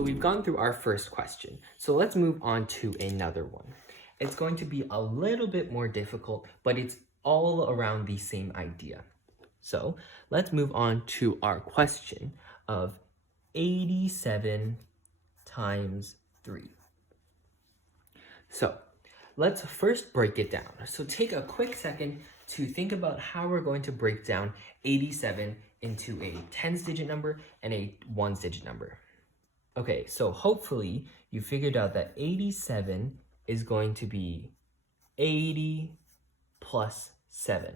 So we've gone through our first question. So let's move on to another one. It's going to be a little bit more difficult, but it's all around the same idea. So let's move on to our question of 87 times 3. So let's first break it down. So take a quick second to think about how we're going to break down 87 into a tens digit number and a ones digit number. Okay, so hopefully you figured out that 87 is going to be 80 plus 7,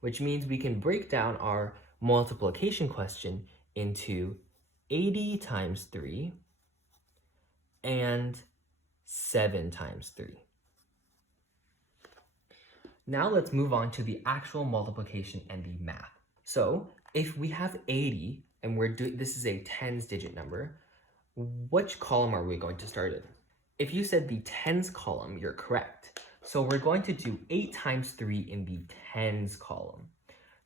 which means we can break down our multiplication question into 80 times 3 and 7 times 3. Now let's move on to the actual multiplication and the math. So if we have 80 and this is a tens digit number, which column are we going to start in? If you said the tens column, you're correct. So we're going to do 8 times 3 in the tens column.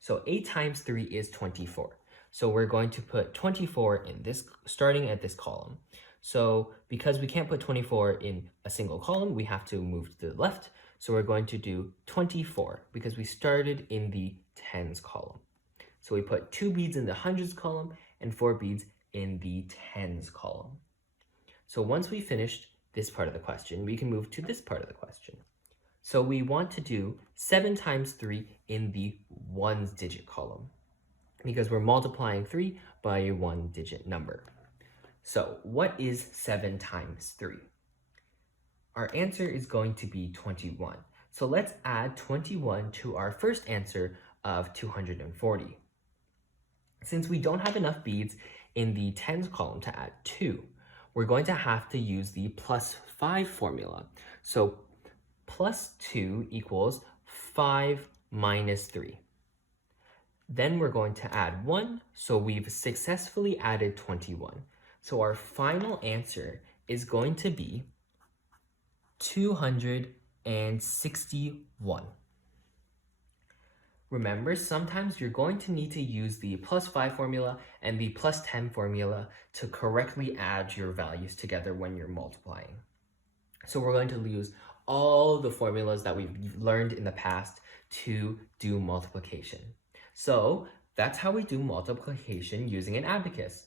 So 8 times 3 is 24. So we're going to put 24 in this, starting at this column. So because we can't put 24 in a single column, we have to move to the left. So we're going to do 24 because we started in the tens column. So we put 2 beads in the hundreds column and 4 beads in the tens column. So once we finished this part of the question, we can move to this part of the question. So we want to do 7 times 3 in the ones digit column because we're multiplying 3 by a one digit number. So what is 7 times 3? Our answer is going to be 21. So let's add 21 to our first answer of 240. Since we don't have enough beads in the tens column to add 2, we're going to have to use the plus 5 formula. So plus 2 equals 5 minus 3. Then we're going to add 1, so we've successfully added 21. So our final answer is going to be 261. Remember, sometimes you're going to need to use the plus 5 formula and the plus 10 formula to correctly add your values together when you're multiplying. So we're going to use all the formulas that we've learned in the past to do multiplication. So that's how we do multiplication using an abacus.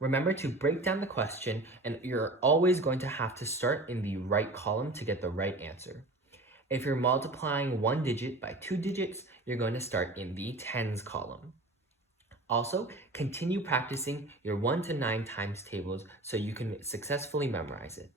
Remember to break down the question, and you're always going to have to start in the right column to get the right answer. If you're multiplying one digit by 2 digits, you're going to start in the tens column. Also, continue practicing your 1 to 9 times tables so you can successfully memorize it.